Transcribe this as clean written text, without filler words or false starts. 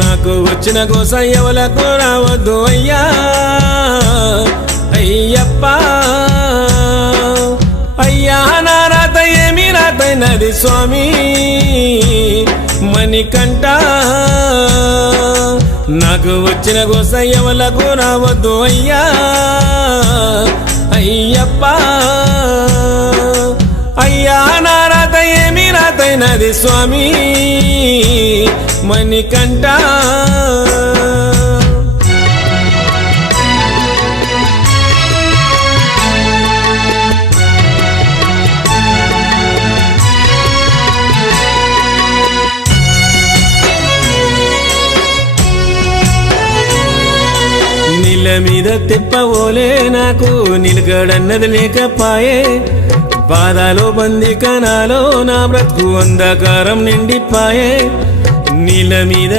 నాకు వచ్చిన గోస ఎవలకు రావద్దు అయ్యా అయ్యప్ప అయ్యా నా రాత ఏమి రాతైనది స్వామి మణికంఠ నాకు వచ్చిన గోస ఎవలకు రావద్దు అయ్యా అయ్యప్ప అయ్యా నా రాత ఏమి రాతైనది స్వామి మణికంఠ నీళ్ళ మీద తెప్పవోలే నాకు నిలకడన్నది లేకపాయే బాధలో బందికనాలో నా బ్రతుకు అంధకారం నిండిపాయే నీళ్ళ మీద